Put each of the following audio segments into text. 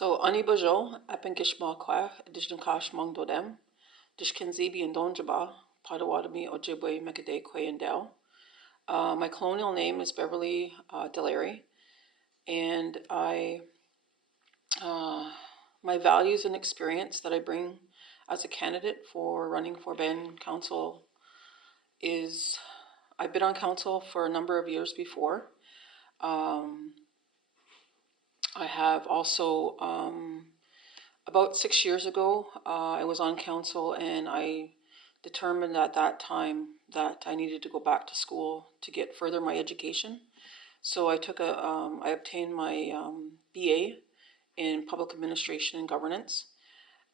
So ani bajo apen kishma kwa dishn kash mong dodem dishkinzi bi ndonjaba padawadami ojibwe mekade kwe endel. My colonial name is Beverly Deleary, and my values and experience that I bring as a candidate for running for Ben Council is I've been on council for a number of years before. I have also about 6 years ago, I was on council and I determined at that time that I needed to go back to school to get further my education. So I obtained my BA in public administration and governance,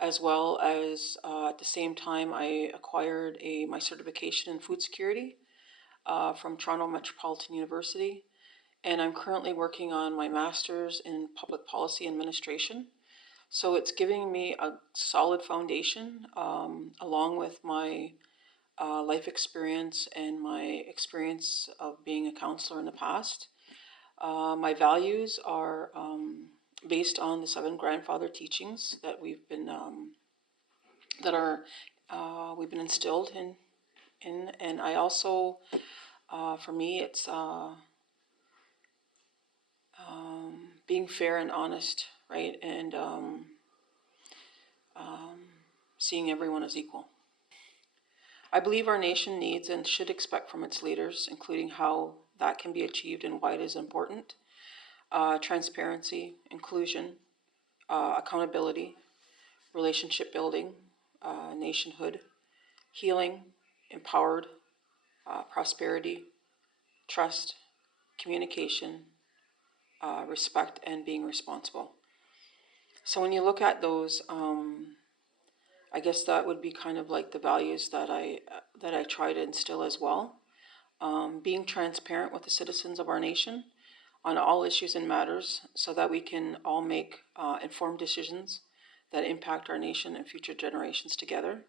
as well as at the same time I acquired my certification in food security from Toronto Metropolitan University. And I'm currently working on my master's in public policy administration. So it's giving me a solid foundation, along with my life experience and my experience of being a counselor in the past. My values are based on the 7 grandfather teachings that we've been instilled in, and I also, for me, it's being fair and honest, right, and seeing everyone as equal. I believe our nation needs and should expect from its leaders, including how that can be achieved and why it is important, transparency, inclusion, accountability, relationship building, nationhood, healing, empowered, prosperity, trust, communication, respect, and being responsible. So when you look at those, I guess that would be kind of like the values that I try to instill as well. Being transparent with the citizens of our nation on all issues and matters so that we can all make informed decisions that impact our nation and future generations together.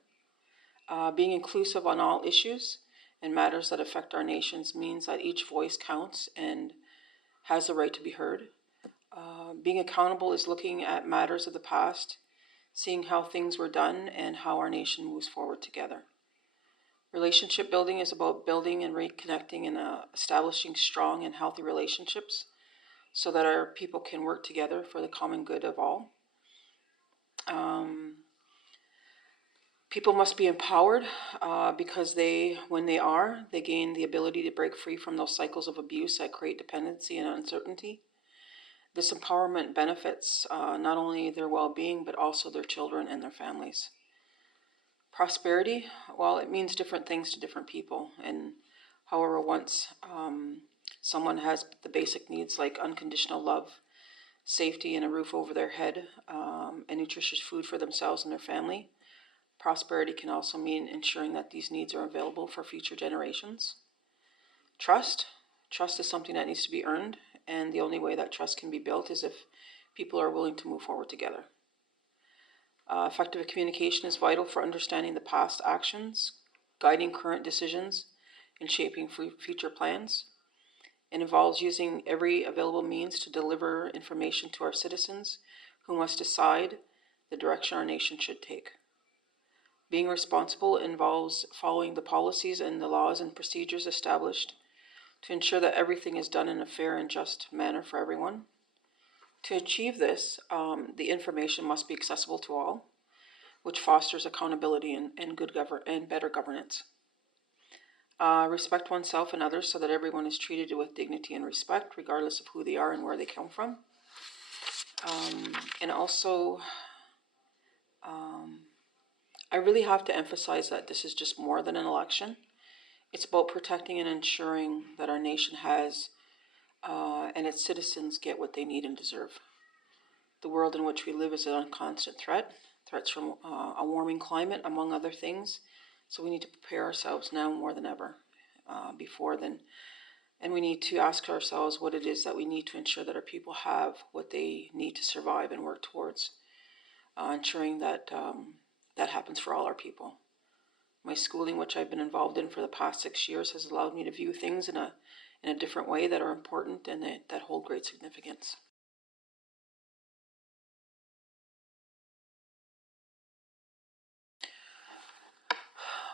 Being inclusive on all issues and matters that affect our nations means that each voice counts and has the right to be heard. Being accountable is looking at matters of the past, seeing how things were done and how our nation moves forward together. Relationship building is about building and reconnecting and establishing strong and healthy relationships so that our people can work together for the common good of all. People must be empowered because when they gain the ability to break free from those cycles of abuse that create dependency and uncertainty. This empowerment benefits not only their well-being, but also their children and their families. Prosperity, well, it means different things to different people. And however, once someone has the basic needs like unconditional love, safety, and a roof over their head, and nutritious food for themselves and their family, prosperity can also mean ensuring that these needs are available for future generations. Trust is something that needs to be earned, and the only way that trust can be built is if people are willing to move forward together. Effective communication is vital for understanding the past actions, guiding current decisions, and shaping future plans. It involves using every available means to deliver information to our citizens who must decide the direction our nation should take. Being responsible involves following the policies and the laws and procedures established to ensure that everything is done in a fair and just manner for everyone. To achieve this, the information must be accessible to all, which fosters accountability and better governance. Respect oneself and others so that everyone is treated with dignity and respect, regardless of who they are and where they come from. And also, I really have to emphasize that this is just more than an election. It's about protecting and ensuring that our nation has and its citizens get what they need and deserve. The world in which we live is a constant threats from a warming climate, among other things. So we need to prepare ourselves now more than ever before then. And we need to ask ourselves what it is that we need to ensure that our people have what they need to survive and work towards ensuring that that happens for all our people. My schooling, which I've been involved in for the past 6 years, has allowed me to view things in a different way that are important and that hold great significance.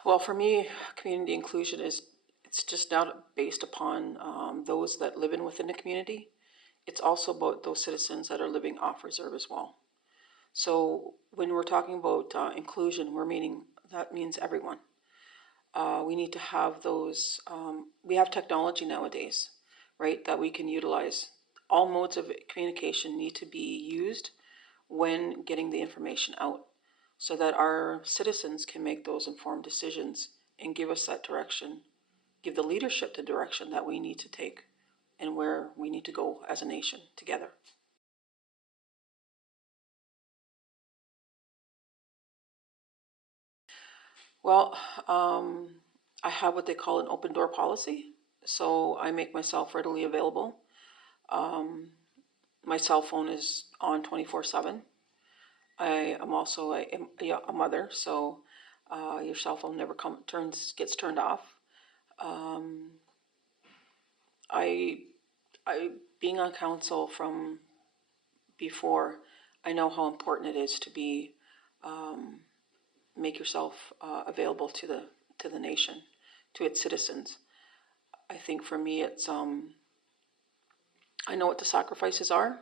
Well, for me, community inclusion it's just not based upon those that live in within the community. It's also about those citizens that are living off reserve as well. So when we're talking about inclusion, that means everyone. We need to have those. We have technology nowadays, right? That we can utilize. All modes of communication need to be used when getting the information out, so that our citizens can make those informed decisions and give us that direction, give the leadership the direction that we need to take and where we need to go as a nation together. Well, I have what they call an open door policy. So I make myself readily available. Um, my cell phone is on 24/7. I am also a mother, so your cell phone never gets turned off. Um, I, I, being on council from before, I know how important it is to be um, make yourself available to the nation, to its citizens. I think for me, it's I know what the sacrifices are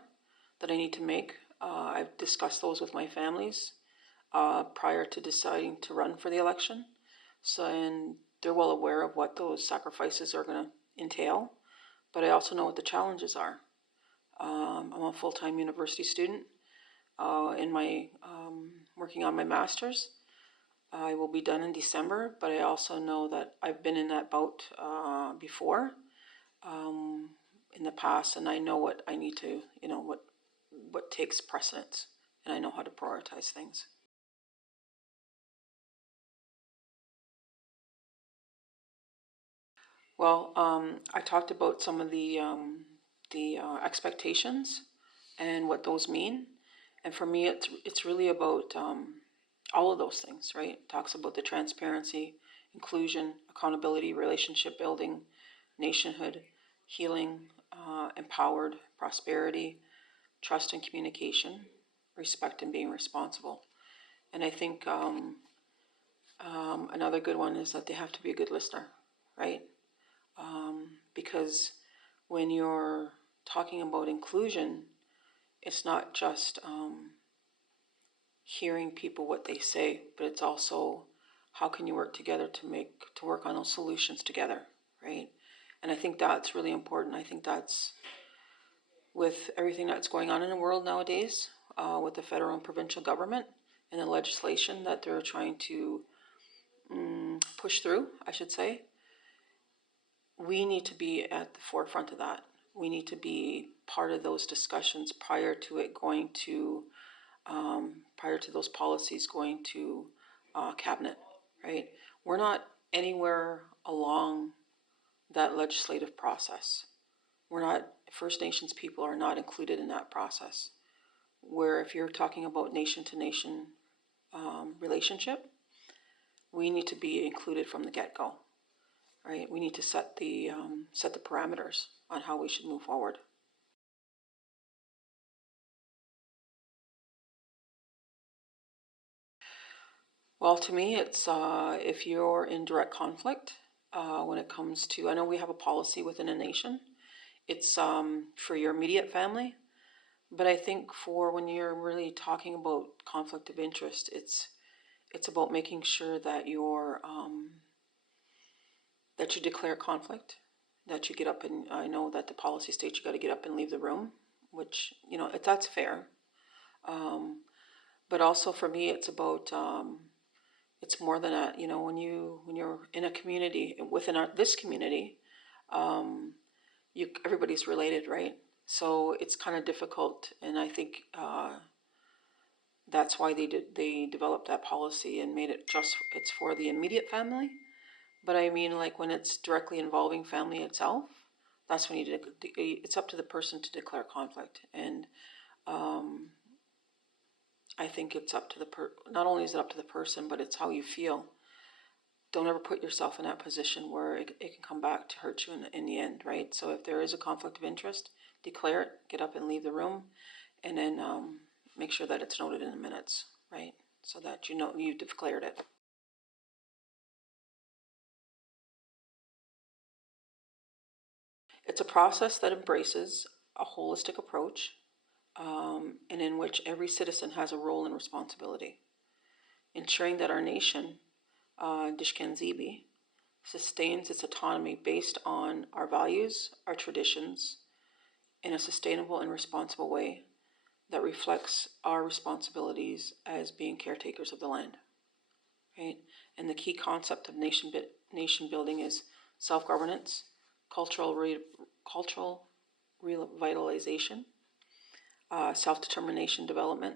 that I need to make. I've discussed those with my families prior to deciding to run for the election. So, and they're well aware of what those sacrifices are going to entail. But I also know what the challenges are. I'm a full-time university student in my working on my master's. I will be done in December, but I also know that I've been in that boat before um, in the past, and I know what I need to, what takes precedence, and I know how to prioritize things. Well, I talked about some of the expectations and what those mean, and for me, it's really about all of those things, right? It talks about the transparency, inclusion, accountability, relationship building, nationhood, healing, empowered, prosperity, trust and communication, respect and being responsible. And I think another good one is that they have to be a good listener, right? Because when you're talking about inclusion, it's not just hearing people what they say, but it's also how can you work together to work on those solutions together, right? And I think that's really important. I think that's with everything that's going on in the world nowadays, with the federal and provincial government and the legislation that they're trying to push through, I should say, we need to be at the forefront of that. We need to be part of those discussions prior to it going to, prior to those policies going to cabinet, right? We're not anywhere along that legislative process. We're not, First Nations people are not included in that process. Where if you're talking about nation to nation relationship, we need to be included from the get go, right? We need to set the parameters on how we should move forward. Well, to me, it's if you're in direct conflict when it comes to, I know we have a policy within a nation. It's for your immediate family, but I think for when you're really talking about conflict of interest, it's about making sure that that you declare conflict, that you get up and I know that the policy states you got to get up and leave the room, which that's fair. Um, but also for me, it's about it's more than that. When you're in a community within this community, um, everybody's related, right? So it's kind of difficult, and I think that's why they developed that policy and made it just it's for the immediate family. But I mean, like when it's directly involving family itself, that's when it's up to the person to declare conflict. And um, I think it's up to not only is it up to the person, but it's how you feel. Don't ever put yourself in that position where it can come back to hurt you in the end, right? So if there is a conflict of interest, declare it, get up and leave the room, and then make sure that it's noted in the minutes, right? So that you know you've declared it. It's a process that embraces a holistic approach, and in which every citizen has a role and responsibility, ensuring that our nation, Dishkanzibi, sustains its autonomy based on our values, our traditions, in a sustainable and responsible way that reflects our responsibilities as being caretakers of the land, right? And the key concept of nation building is self-governance, cultural revitalization, self-determination development,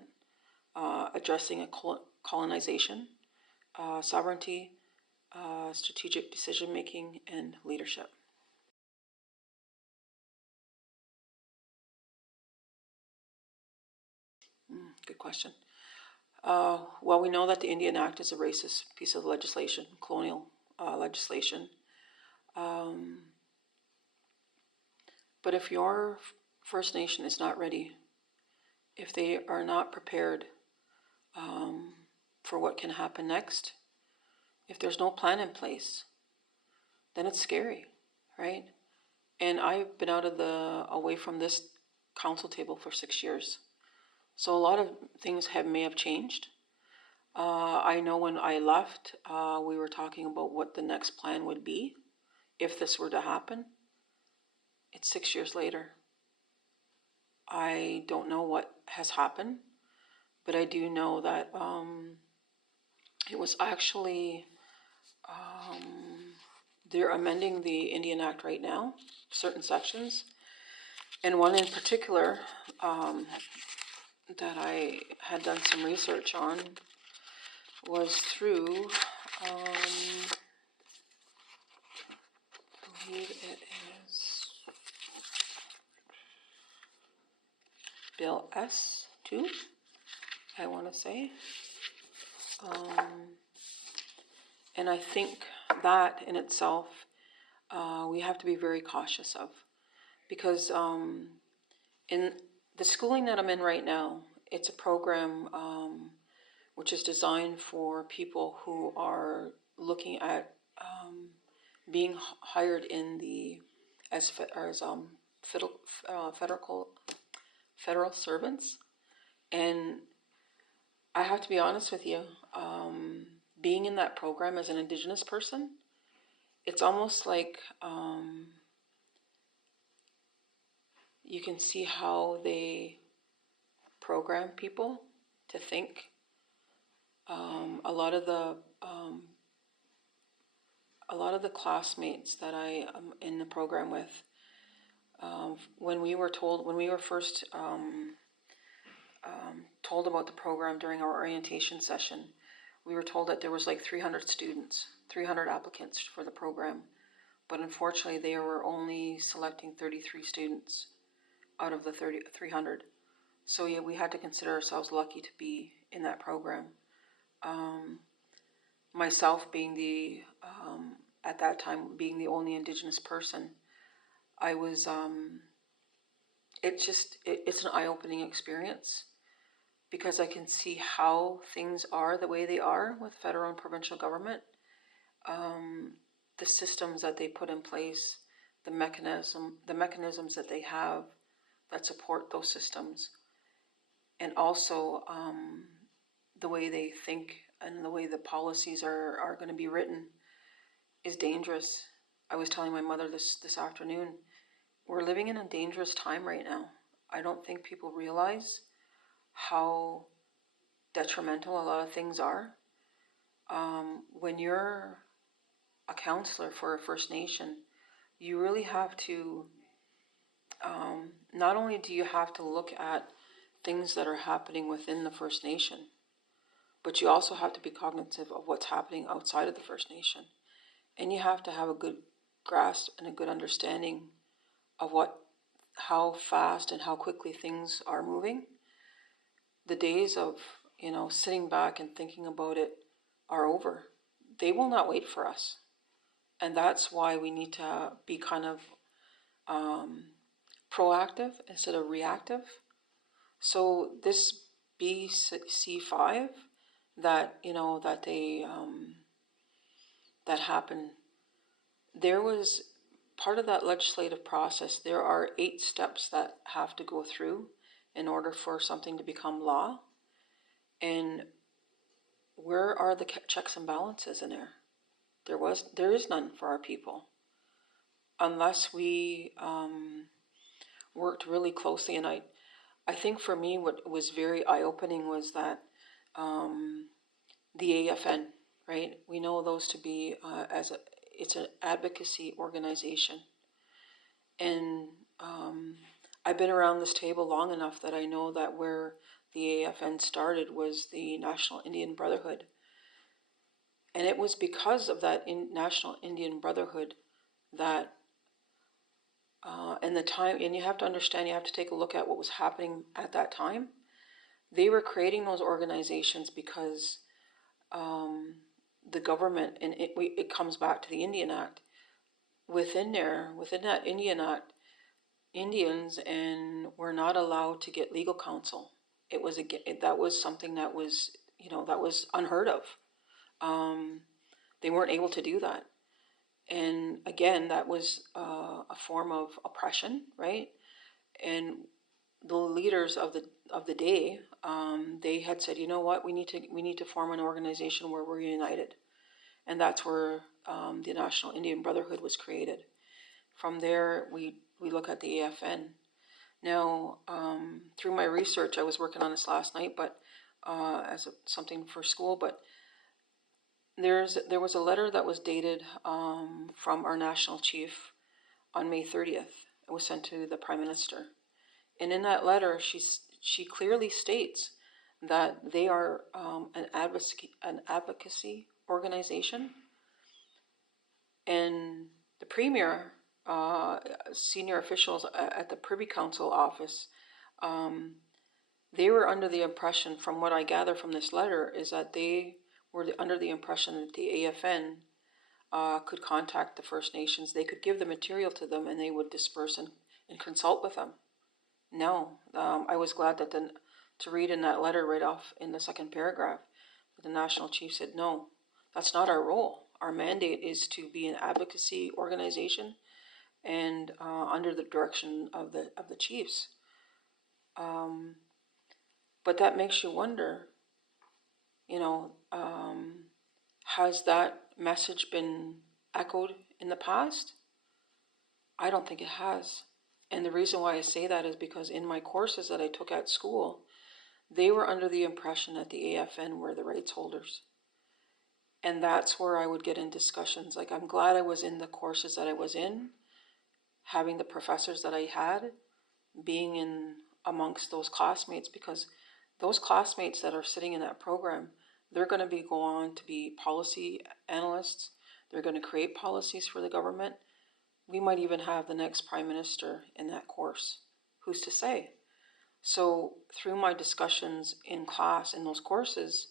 addressing a colonization, sovereignty, strategic decision-making, and leadership. Good question. Well, we know that the Indian Act is a racist piece of legislation, colonial legislation. But if your First Nation is not ready, if they are not prepared for what can happen next, if there's no plan in place, then it's scary, right? And I've been away from this council table for 6 years. So a lot of things may have changed. I know when I left, we were talking about what the next plan would be if this were to happen. It's 6 years later. I don't know what has happened, but I do know that it was actually, they're amending the Indian Act right now, certain sections. And one in particular that I had done some research on was through, I believe it is Bill S2, I want to say. And I think that in itself, we have to be very cautious of, because in the schooling that I'm in right now, it's a program which is designed for people who are looking at being hired in the as federal servants. And I have to be honest with you, being in that program as an Indigenous person, it's almost like you can see how they program people to think. A lot of the classmates that I am in the program with, when we were first told about the program during our orientation session, we were told that there was like 300 students, 300 applicants for the program, but unfortunately they were only selecting 33 students out of the 300. So yeah, we had to consider ourselves lucky to be in that program. Myself being at that time being the only Indigenous person, I was, it's an eye-opening experience, because I can see how things are the way they are with federal and provincial government. The systems that they put in place, the mechanisms that they have that support those systems, and also the way they think and the way the policies are going to be written is dangerous. I was telling my mother this afternoon, we're living in a dangerous time right now. I don't think people realize how detrimental a lot of things are. When you're a counselor for a First Nation, you really have to, not only do you have to look at things that are happening within the First Nation, but you also have to be cognizant of what's happening outside of the First Nation. And you have to have a good grasp and a good understanding of how fast and how quickly things are moving. The days of, sitting back and thinking about it are over. They will not wait for us. And that's why we need to be kind of proactive instead of reactive. So this BC5 that, that happened, there was part of that legislative process, there are 8 steps that have to go through in order for something to become law. And where are the checks and balances in there? There is none for our people, unless we worked really closely. And I think for me, what was very eye-opening was that the AFN, right? We know those to be it's an advocacy organization, and I've been around this table long enough that I know that where the AFN started was the National Indian Brotherhood. And it was because of that National Indian Brotherhood that, and the time, and you have to understand, you have to take a look at what was happening at that time. They were creating those organizations because the government, and it comes back to the Indian Act. Within that Indian Act, Indians and were not allowed to get legal counsel. That was something that was, that was unheard of. They weren't able to do that. And again, that was a form of oppression, right? And the leaders of the day, they had said, you know what, we need to form an organization where we're united, and that's where the National Indian Brotherhood was created. From there, we look at the AFN. Now, through my research, I was working on this last night, but something for school, but there was a letter that was dated from our national chief on May 30th. It was sent to the Prime Minister. And in that letter, she clearly states that they are an advocacy organization. And the Premier, senior officials at the Privy Council office, they were under the impression, from what I gather from this letter, is that they were under the impression that the AFN could contact the First Nations. They could give the material to them and they would disperse and consult with them. No, I was glad that to read in that letter right off in the second paragraph, the National Chief said, no, that's not our role. Our mandate is to be an advocacy organization and under the direction of the chiefs. But that makes you wonder, has that message been echoed in the past? I don't think it has. And the reason why I say that is because in my courses that I took at school, they were under the impression that the AFN were the rights holders. And that's where I would get in discussions. Like, I'm glad I was in the courses that I was in, having the professors that I had, being in amongst those classmates, because those classmates that are sitting in that program, they're going to go on to be policy analysts. They're going to create policies for the government. We might even have the next Prime Minister in that course. Who's to say? So through my discussions in class in those courses,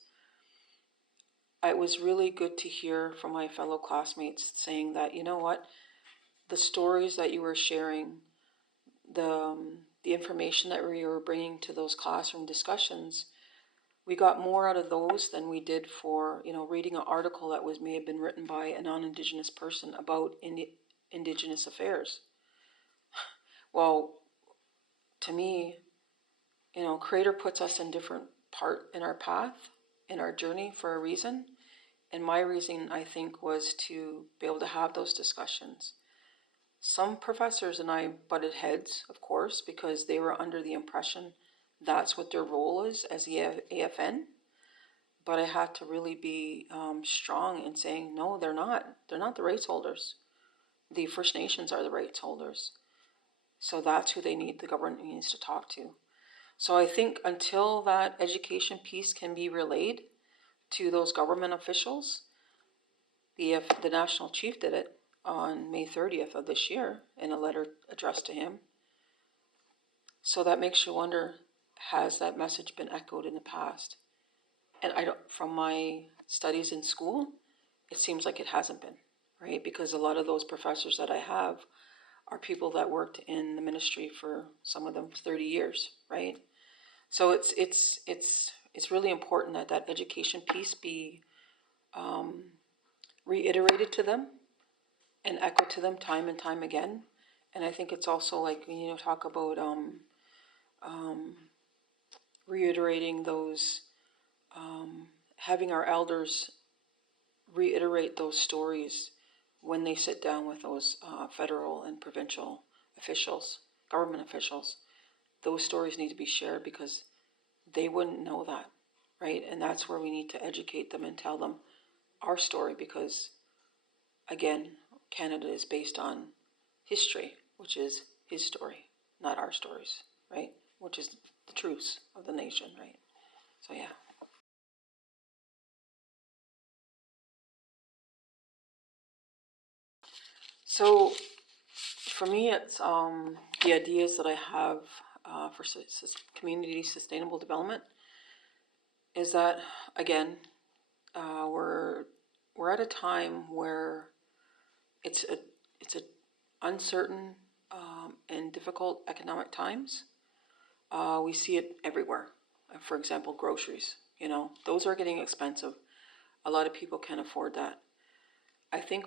it was really good to hear from my fellow classmates saying that, you know what, the stories that you were sharing, the information that we were bringing to those classroom discussions, we got more out of those than we did for, reading an article that may have been written by a non-Indigenous person about Indigenous affairs. Well, to me, Creator puts us in different part in our path, in our journey for a reason. And my reason, I think, was to be able to have those discussions. Some professors and I butted heads, of course, because they were under the impression that's what their role is as the AFN. But I had to really be strong in saying, no, they're not. They're not the rights holders. The First Nations are the rights holders. So that's who the government needs to talk to. So I think until that education piece can be relayed to those government officials, the National Chief did it on May 30th of this year in a letter addressed to him. So that makes you wonder, has that message been echoed in the past? And from my studies in school, it seems like it hasn't been, right? Because a lot of those professors that I have are people that worked in the ministry for, some of them, 30 years, right? So it's really important that education piece be reiterated to them, and echo to them time and time again. And I think it's also like, talk about reiterating those, having our elders reiterate those stories when they sit down with those federal and provincial officials, government officials. Those stories need to be shared because they wouldn't know that, right? And that's where we need to educate them and tell them our story because, again, Canada is based on history, which is his story, not our stories, right? Which is the truths of the nation, right? So, yeah. So, for me, it's the ideas that I have for community sustainable development is that, again, we're at a time where it's a uncertain and difficult economic times. We see it everywhere. For example, groceries. Those are getting expensive. A lot of people can't afford that. I think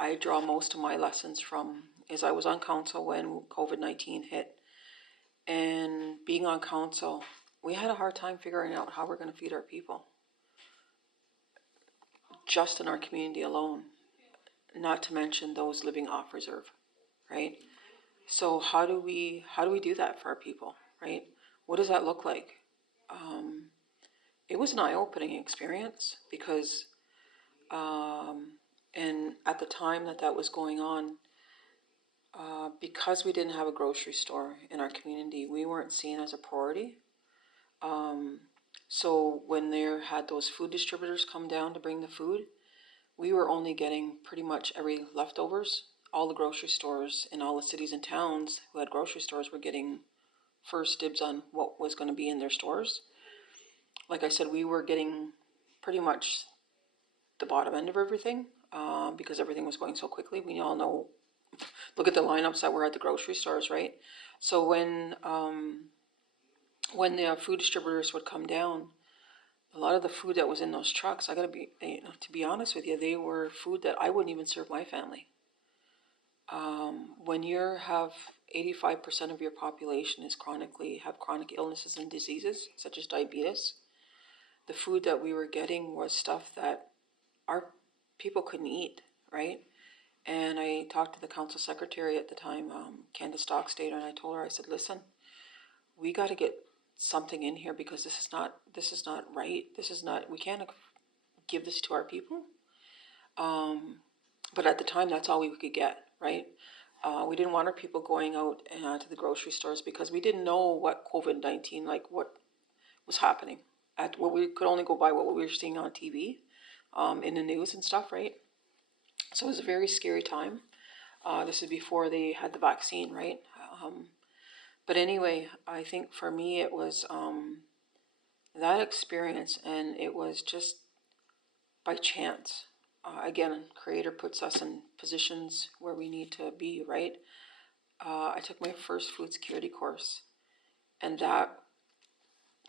I draw most of my lessons from is I was on council when COVID-19 hit, and being on council, we had a hard time figuring out how we're going to feed our people, just in our community alone. Not to mention those living off reserve, right? So how do we do that for our people, right? What does that look like? It was an eye-opening experience because, and at the time that was going on, because we didn't have a grocery store in our community, we weren't seen as a priority. So when there had those food distributors come down to bring the food, we were only getting pretty much every leftovers. All the grocery stores in all the cities and towns who had grocery stores were getting first dibs on what was going to be in their stores. Like I said, we were getting pretty much the bottom end of everything because everything was going so quickly. We all know, look at the lineups that were at the grocery stores, right? So when the food distributors would come down, a lot of the food that was in those trucks, to be honest with you, they were food that I wouldn't even serve my family. When you have 85% of your population have chronic illnesses and diseases, such as diabetes, the food that we were getting was stuff that our people couldn't eat, right? And I talked to the council secretary at the time, Candace Stockstater, and I told her, I said, listen, we got to get something in here because this is not right. We can't give this to our people. But at the time, that's all we could get, right? We didn't want our people going out to the grocery stores because we didn't know what COVID-19, like what was happening. We could only go by what we were seeing on TV, in the news and stuff, right? So it was a very scary time. This is before they had the vaccine, right? But anyway, I think for me it was that experience, and it was just by chance. Again, Creator puts us in positions where we need to be, right? I took my first food security course, and that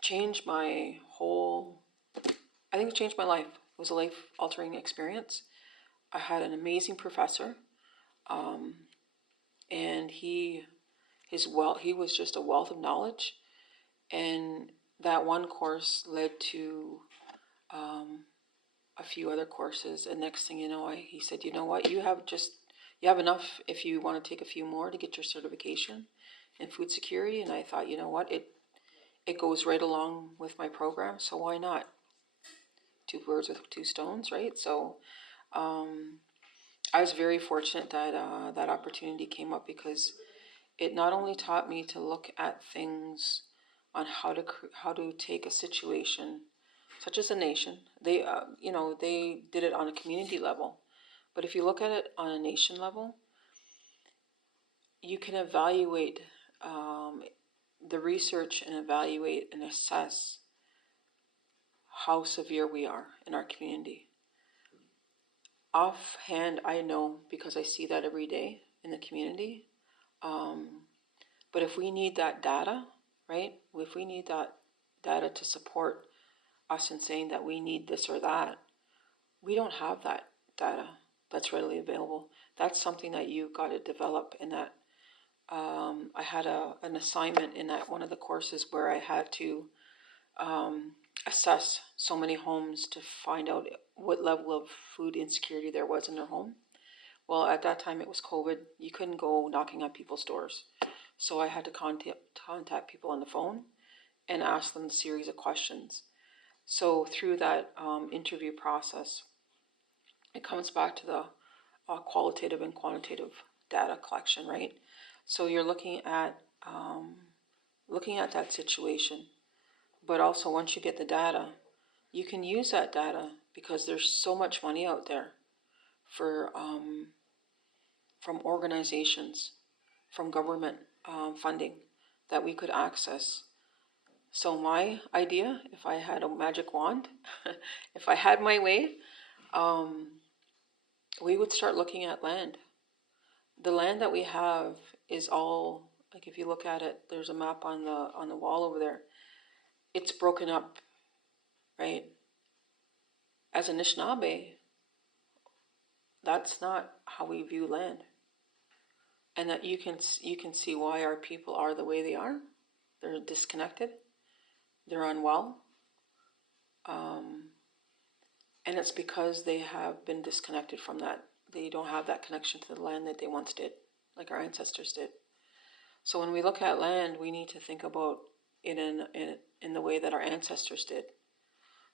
changed my whole, I think it changed my life. It was a life-altering experience. I had an amazing professor, and he was just a wealth of knowledge, and that one course led to a few other courses, and next thing you know, he said, you know what, you have enough if you want to take a few more to get your certification in food security. And I thought, you know what, it goes right along with my program, so why not? Two birds with two stones, right? So I was very fortunate that that opportunity came up because it not only taught me to look at things on how to take a situation such as a nation. They did it on a community level, but if you look at it on a nation level, you can evaluate the research and evaluate and assess how severe we are in our community. Offhand, I know because I see that every day in the community. But if we need that data, right? If we need that data to support us in saying that we need this or that, we don't have that data. that's readily available. That's something that you got to develop. In that, I had an assignment in that one of the courses where I had to assess so many homes to find out what level of food insecurity there was in their home. Well, at that time it was COVID. You couldn't go knocking on people's doors. So I had to contact people on the phone and ask them a series of questions. So through that interview process, it comes back to the qualitative and quantitative data collection, right? So you're looking at that situation, but also once you get the data, you can use that data because there's so much money out there for from organizations, from government funding that we could access. So my idea, if I had a magic wand, if I had my way, we would start looking at land. The land that we have is all, like if you look at it, there's a map on the wall over there. It's broken up, right? As a Anishinaabe, that's not how we view land. And that you can see why our people are the way they are. They're disconnected. They're unwell. And it's because they have been disconnected from that. They don't have that connection to the land that they once did, like our ancestors did. So when we look at land, we need to think about it in the way that our ancestors did.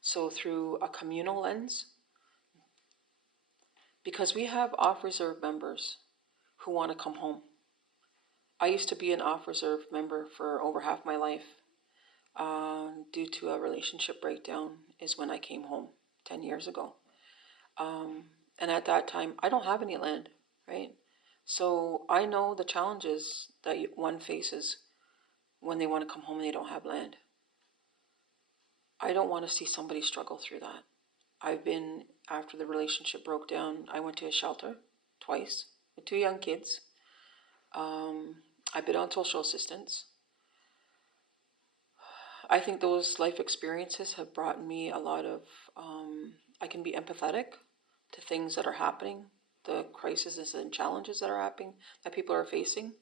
So through a communal lens, because we have off-reserve members who want to come home. I used to be an off-reserve member for over half my life. Due to a relationship breakdown is when I came home 10 years ago. And at that time, I don't have any land, right? So I know the challenges that one faces when they want to come home and they don't have land. I don't want to see somebody struggle through that. After the relationship broke down, I went to a shelter twice with 2 young kids. I've been on social assistance. I think those life experiences have brought me a lot of, I can be empathetic to things that are happening, the crises and challenges that are happening, that people are facing.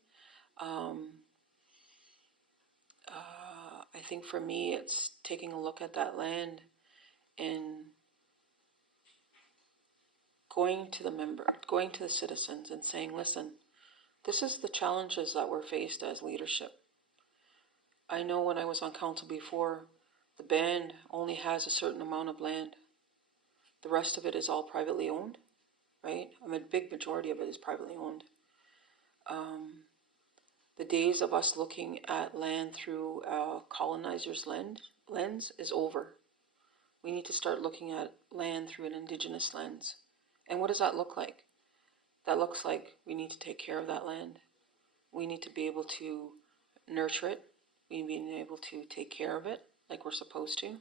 I think for me, it's taking a look at that land and going to the citizens and saying, listen, this is the challenges that we're faced as leadership. I know when I was on council before, the band only has a certain amount of land. The rest of it is all privately owned, right? A big majority of it is privately owned. The days of us looking at land through a colonizer's lens is over. We need to start looking at land through an indigenous lens. And what does that look like? That looks like we need to take care of that land. We need to be able to nurture it. We need to be able to take care of it like we're supposed to.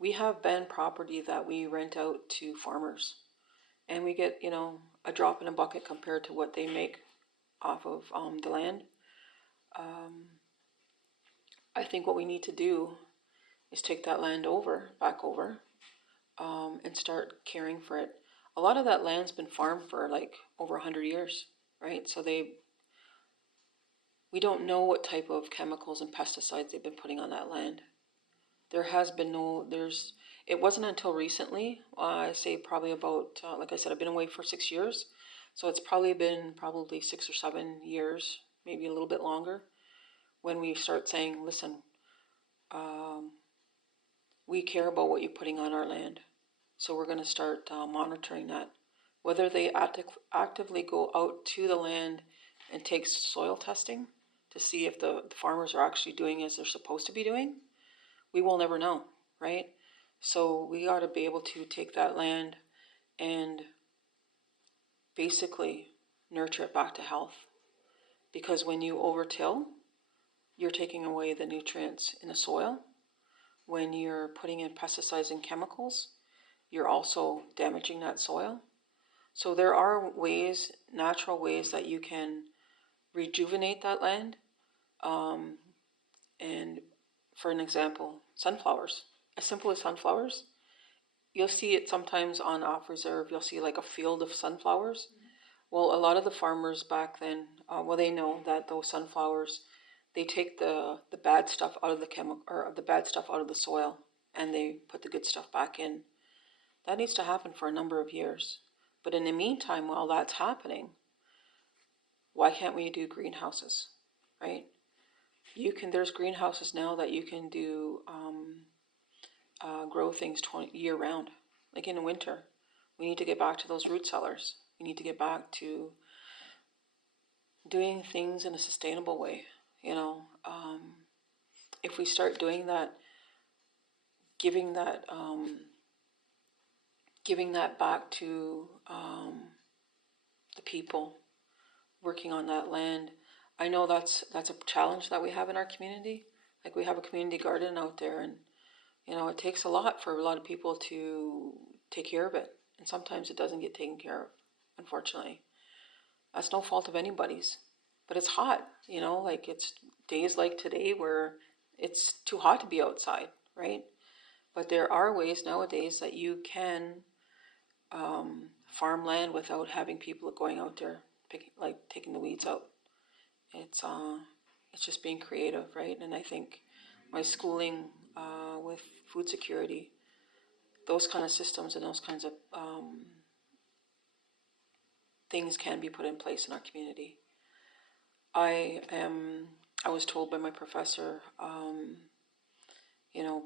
We have band property that we rent out to farmers. And we get, a drop in a bucket compared to what they make off of the land. I think what we need to do is take that land back over, and start caring for it. A lot of that land's been farmed for like over 100 years, right? So we don't know what type of chemicals and pesticides they've been putting on that land. It wasn't until recently, I say probably about, like I said, I've been away for 6 years. So it's been 6 or 7 years, maybe a little bit longer, when we start saying, listen, we care about what you're putting on our land. So we're going to start monitoring that. Whether they actively go out to the land and take soil testing to see if the farmers are actually doing as they're supposed to be doing, we will never know, right? So we got to be able to take that land and basically nurture it back to health. Because when you overtill, you're taking away the nutrients in the soil. When you're putting in pesticides and chemicals, you're also damaging that soil. So there are natural ways that you can rejuvenate that land. And for an example, sunflowers. As simple as sunflowers, you'll see it sometimes on off reserve. You'll see like a field of sunflowers. Well, a lot of the farmers back then, they know that those sunflowers, they take the bad stuff out of the chemical, or the bad stuff out of the soil, and they put the good stuff back in. That needs to happen for a number of years. But in the meantime, while that's happening, why can't we do greenhouses, right? There's greenhouses now that you can do, grow things year round, like in the winter. We need to get back to those root cellars. We need to get back to doing things in a sustainable way. If we start doing that, giving that back to the people working on that land. I know that's a challenge that we have in our community. Like, we have a community garden out there, and it takes a lot for a lot of people to take care of it, and sometimes it doesn't get taken care of, unfortunately. That's no fault of anybody's, but it's hot. Like, it's days like today where it's too hot to be outside, right? But there are ways nowadays that you can farm land without having people going out there taking the weeds out. It's just being creative, right? And I think my schooling with food security, those kind of systems and those kinds of things can be put in place in our community. I was told by my professor,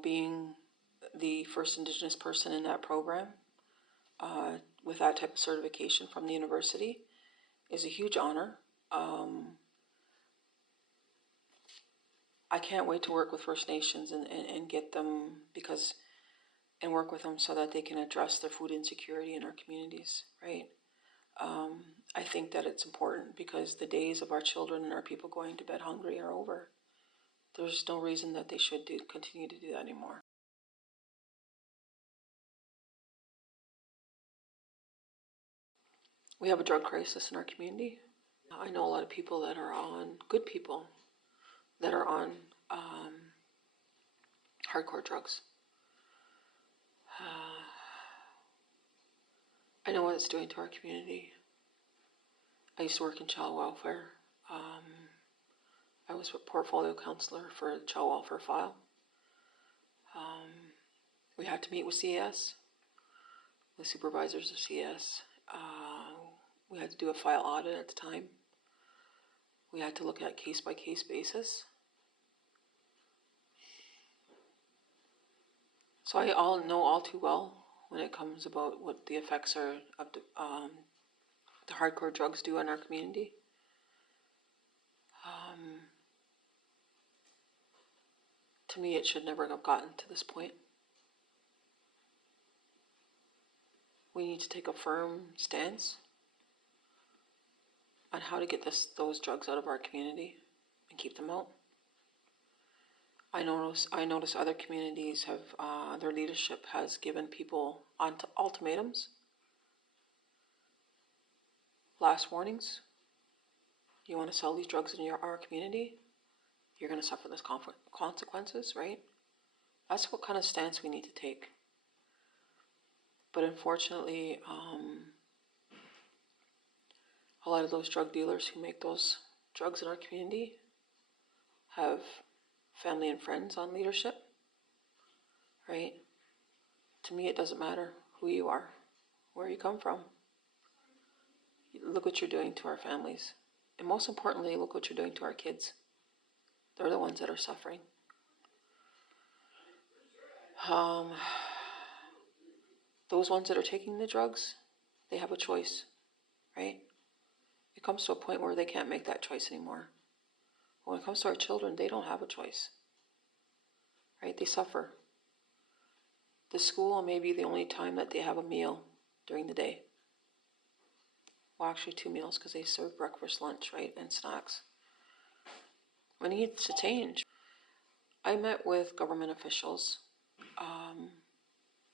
being the first Indigenous person in that program with that type of certification from the university is a huge honor. I can't wait to work with First Nations and get them and work with them so that they can address their food insecurity in our communities, right? I think that it's important because the days of our children and our people going to bed hungry are over. There's no reason that they should continue to do that anymore. We have a drug crisis in our community. I know a lot of people that are good people that are on hardcore drugs. I know what it's doing to our community. I used to work in child welfare. I was a portfolio counselor for a child welfare file. We had to meet with CS, the supervisors of CS. We had to do a file audit at the time. We had to look at case-by-case basis. So I know all too well when it comes about what the effects are of the hardcore drugs do in our community. To me, it should never have gotten to this point. We need to take a firm stance on how to get those drugs out of our community and keep them out. I notice other communities have their leadership has given people ultimatums, last warnings. You want to sell these drugs in our community, you're going to suffer those consequences, right? That's what kind of stance we need to take. But unfortunately, a lot of those drug dealers who make those drugs in our community have family and friends on leadership, right? To me, it doesn't matter who you are, where you come from. Look what you're doing to our families. And most importantly, look what you're doing to our kids. They're the ones that are suffering. Those ones that are taking the drugs, they have a choice, right? It comes to a point where they can't make that choice anymore. When it comes to our children, they don't have a choice, right? They suffer. The school may be the only time that they have a meal during the day. Well, actually 2 meals because they serve breakfast, lunch, right, and snacks. It needs to change. I met with government officials,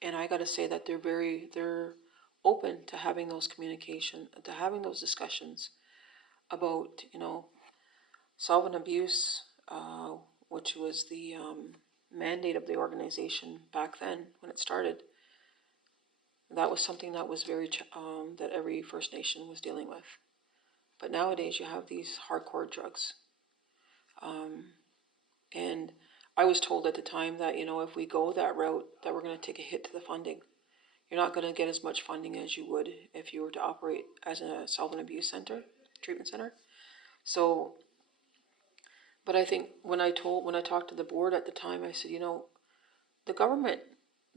and I got to say that they're open to having those communication, to having those discussions about, solvent abuse, which was the mandate of the organization back then when it started. That was something that was that every First Nation was dealing with. But nowadays you have these hardcore drugs. And I was told at the time that, if we go that route, that we're going to take a hit to the funding. You're not going to get as much funding as you would if you were to operate as a self and abuse treatment center. So, but I think when I talked to the board at the time, I said, the government,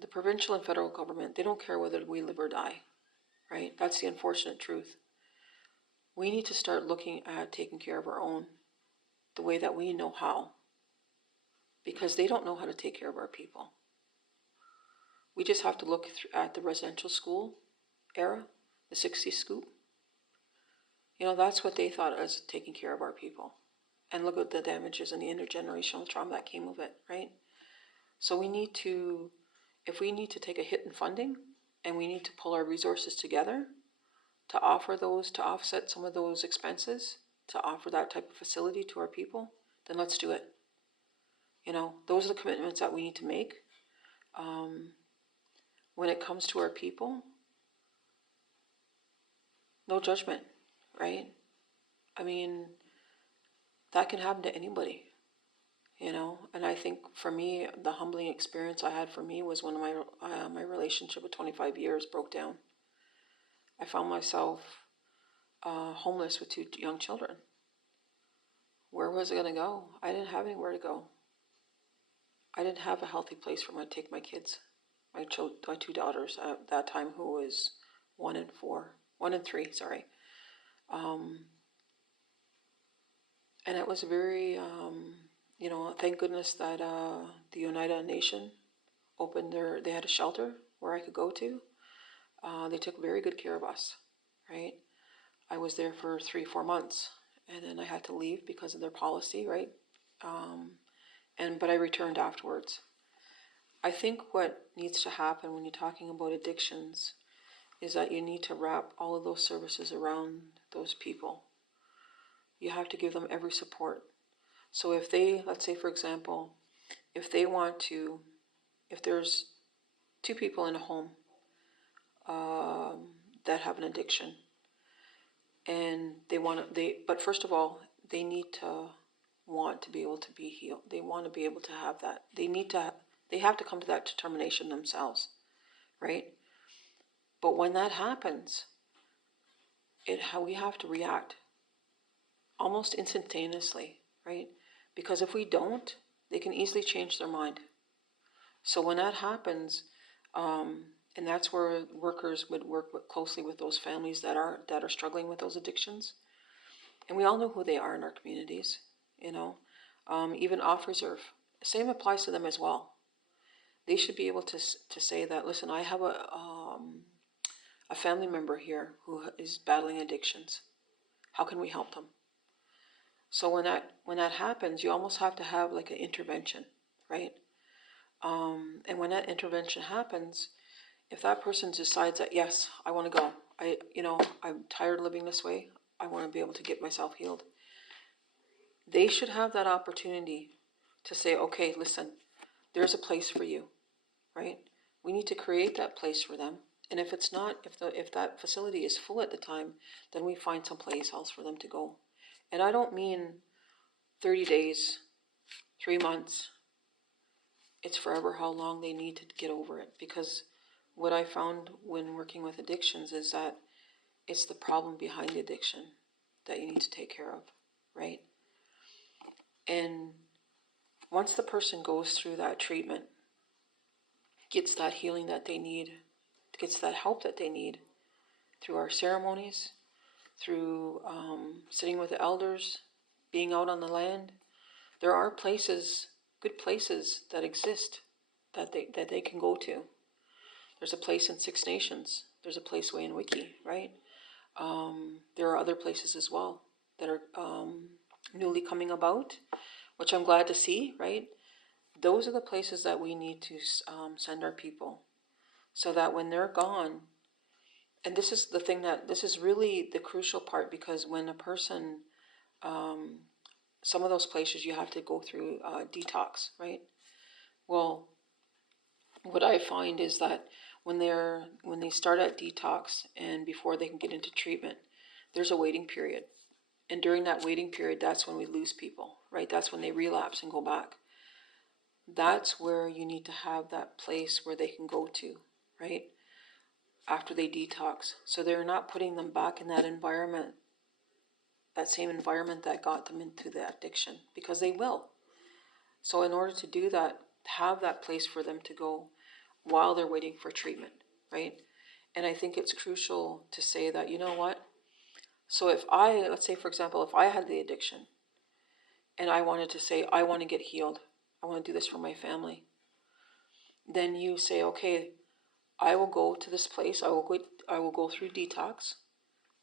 the provincial and federal government, they don't care whether we live or die, right? That's the unfortunate truth. We need to start looking at taking care of our own the way that we know how, because they don't know how to take care of our people. We just have to look at the residential school era, the 60s scoop. That's what they thought as taking care of our people. And look at the damages and the intergenerational trauma that came of it, right? So if we need to take a hit in funding, and we need to pull our resources together to offset some of those expenses, to offer that type of facility to our people, then let's do it. Those are the commitments that we need to make. When it comes to our people, no judgment, right? I mean, that can happen to anybody, And I think for me, the humbling experience I had for me was when my relationship of 25 years broke down. I found myself homeless with 2 young children. Where was I going to go? I didn't have anywhere to go. I didn't have a healthy place for me to take my kids, my 2 daughters at that time, who was 1 and 3, sorry. And it was very, thank goodness that the Oneida Nation they had a shelter where I could go to. They took very good care of us, right? I was there for 3-4 months, and then I had to leave because of their policy, right? But I returned afterwards. I think what needs to happen when you're talking about addictions is that you need to wrap all of those services around those people. You have to give them every support. So if they, let's say for example, if there's 2 people in a home that have an addiction, and but first of all, they need to want to be able to be healed. They want to be able to have that. They have to come to that determination themselves, right? But when that happens, we have to react almost instantaneously, right? Because if we don't, they can easily change their mind. So when that happens, and that's where workers would work closely with those families that are struggling with those addictions. And we all know who they are in our communities, even off reserve. Same applies to them as well. They should be able to say that, listen, I have a family member here who is battling addictions. How can we help them? So when that happens, you almost have to have like an intervention, right? And when that intervention happens, if that person decides that, yes, I want to go, I'm tired of living this way, I want to be able to get myself healed, they should have that opportunity to say, okay, listen, there's a place for you, right? We need to create that place for them. And if it's not, if that facility is full at the time, then we find some place else for them to go. And I don't mean 30 days, 3 months. It's forever how long they need to get over it. Because what I found when working with addictions is that it's the problem behind the addiction that you need to take care of, right? And once the person goes through that treatment, gets that healing that they need, gets that help that they need through our ceremonies, through sitting with the elders, being out on the land, there are places, good places that exist that they can go to. There's a place in 6 Nations. There's a place way in Wiki, right? There are other places as well that are newly coming about, which I'm glad to see, right? Those are the places that we need to send our people, so that when they're gone, and this is the thing this is really the crucial part, because when a person, some of those places you have to go through detox, right? Well, what I find is that when they start at detox and before they can get into treatment, there's a waiting period. And during that waiting period, that's when we lose people, right? That's when they relapse and go back. That's where you need to have that place where they can go to, right? After they detox. So they're not putting them back in that environment, that same environment that got them into the addiction, because they will. So in order to do that, have that place for them to go while they're waiting for treatment, right? And I think it's crucial to say that, you know what? So let's say, for example, if I had the addiction and I wanted to say, I want to get healed, I want to do this for my family, then you say, okay, I will go to this place, I will go through detox,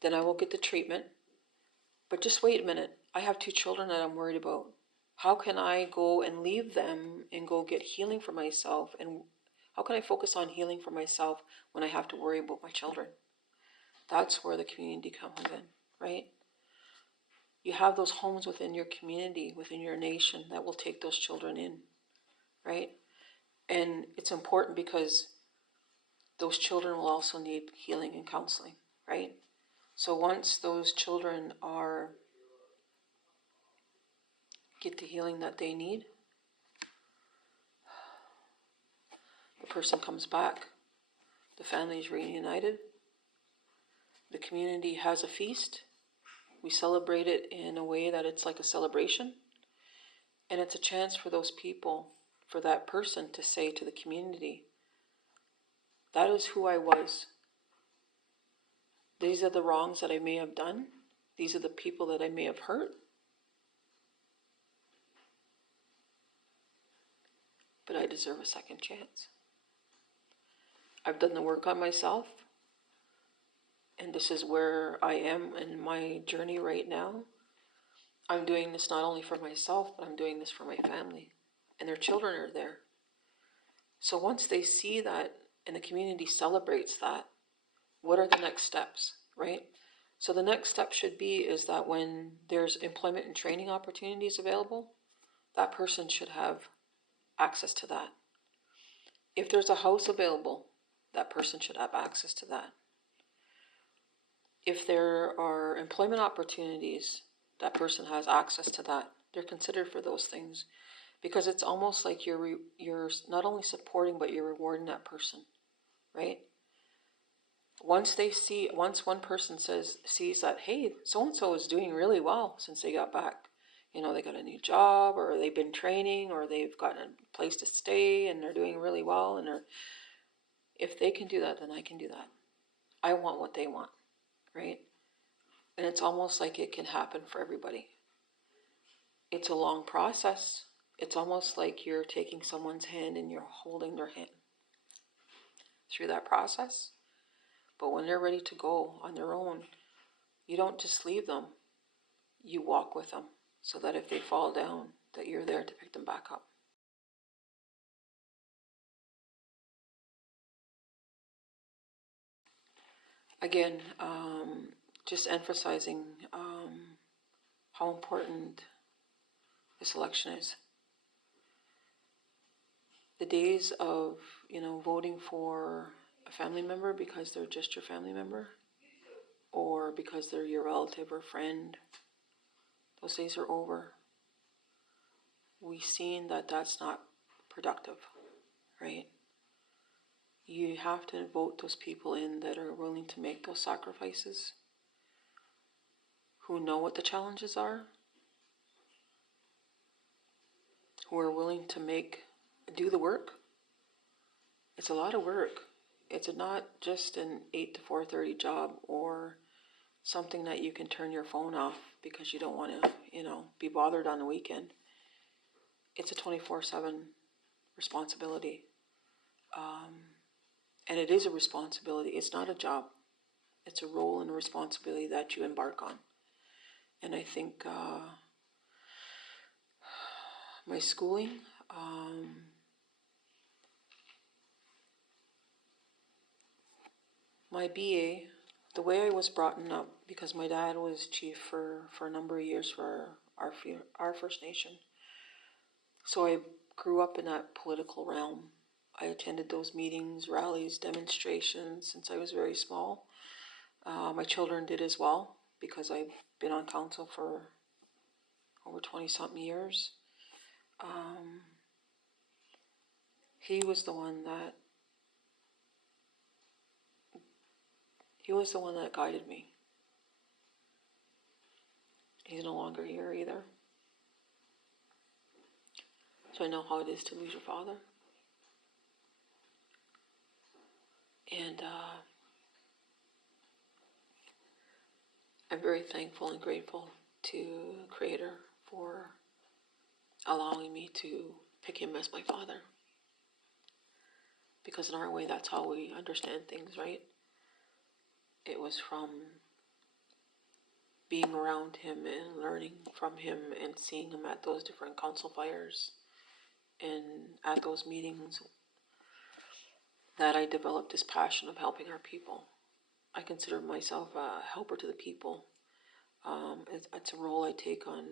then I will get the treatment. But just wait a minute, I have 2 children that I'm worried about. How can I go and leave them and go get healing for myself? And how can I focus on healing for myself when I have to worry about my children? That's where the community comes in, right? You have those homes within your community, within your nation, that will take those children in, right? And it's important because those children will also need healing and counseling, right? So once those children get the healing that they need, the person comes back, the family is reunited, the community has a feast, we celebrate it in a way that it's like a celebration, and it's a chance for those people, for that person to say to the community, that is who I was. These are the wrongs that I may have done. These are the people that I may have hurt. But I deserve a second chance. I've done the work on myself. And this is where I am in my journey right now. I'm doing this not only for myself, but I'm doing this for my family. And their children are there. So once they see that and the community celebrates that, what are the next steps, right? So the next step should be is that when there's employment and training opportunities available, that person should have access to that. If there's a house available, that person should have access to that. If there are employment opportunities, that person has access to that. They're considered for those things because it's almost like you're not only supporting, but you're rewarding that person, right? Once one person sees that, hey, so-and-so is doing really well since they got back. You know, they got a new job, or they've been training, or they've gotten a place to stay, and they're doing really well. And if they can do that, then I can do that. I want what they want, right? And it's almost like it can happen for everybody. It's a long process. It's almost like you're taking someone's hand and you're holding their hand through that process. But when they're ready to go on their own, you don't just leave them. You walk with them so that if they fall down, that you're there to pick them back up. Again, just emphasizing how important this election is. The days of, voting for a family member because they're just your family member or because they're your relative or friend, those days are over. We've seen that that's not productive, right? You have to vote those people in that are willing to make those sacrifices, who know what the challenges are, who are willing to do the work. It's a lot of work. It's not just an 8 to 4:30 job or something that you can turn your phone off because you don't want to, be bothered on the weekend. It's a 24/7 responsibility. And it is a responsibility. It's not a job. It's a role and a responsibility that you embark on. And I think my schooling, my BA, the way I was brought up, because my dad was chief for a number of years for our First Nation. So I grew up in that political realm I attended those meetings, rallies, demonstrations since I was very small. My children did as well, because I've been on council for over 20-something years. He was the one that guided me. He's no longer here either. So I know how it is to lose your father. And I'm very thankful and grateful to the Creator for allowing me to pick him as my father. Because in our way, that's how we understand things, right? It was from being around him and learning from him and seeing him at those different council fires and at those meetings that I developed this passion of helping our people. I consider myself a helper to the people. It's a role I take on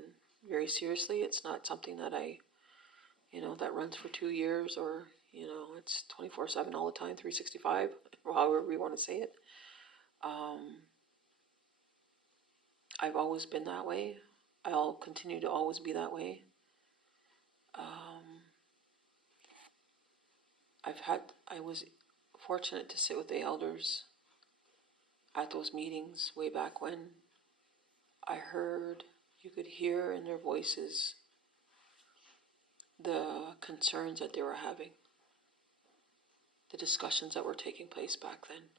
very seriously. It's not something that that runs for 2 years, or, it's 24/7 all the time, 365, or however we want to say it. I've always been that way. I'll continue to always be that way. I was fortunate to sit with the elders at those meetings way back when. You could hear in their voices the concerns that they were having, the discussions that were taking place back then.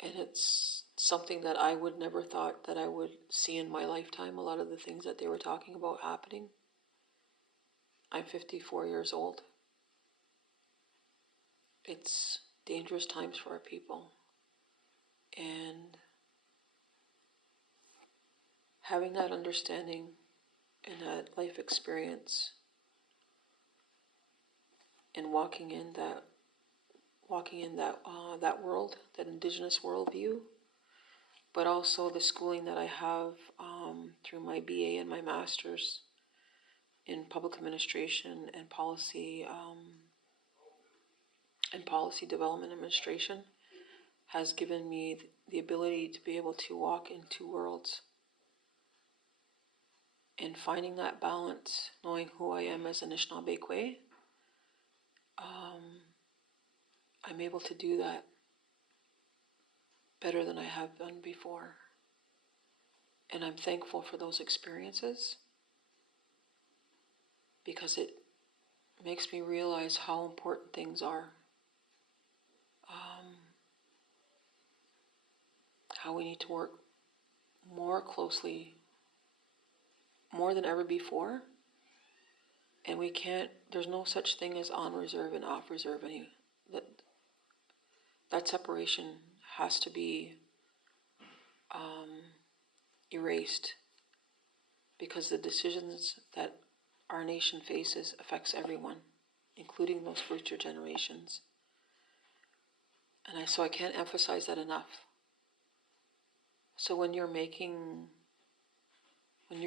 And it's something that I would never thought that I would see in my lifetime, a lot of the things that they were talking about happening. I'm 54 years old. It's dangerous times for our people. And having that understanding and that life experience and walking in that world, that Indigenous worldview, but also the schooling that I have through my BA and my master's in public administration and policy development administration, has given me the ability to be able to walk in two worlds. And finding that balance, knowing who I am as Anishinaabe, I'm able to do that better than I have done before. And I'm thankful for those experiences, because it makes me realize how important things are. How we need to work more closely, more than ever before. And there's no such thing as on reserve and off reserve. That separation has to be erased, because the decisions that our nation faces affects everyone, including those future generations. And so I can't emphasize that enough. So when you're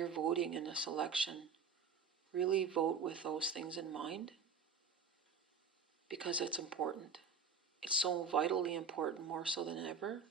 voting in this election, really vote with those things in mind, because it's important. It's so vitally important, more so than ever,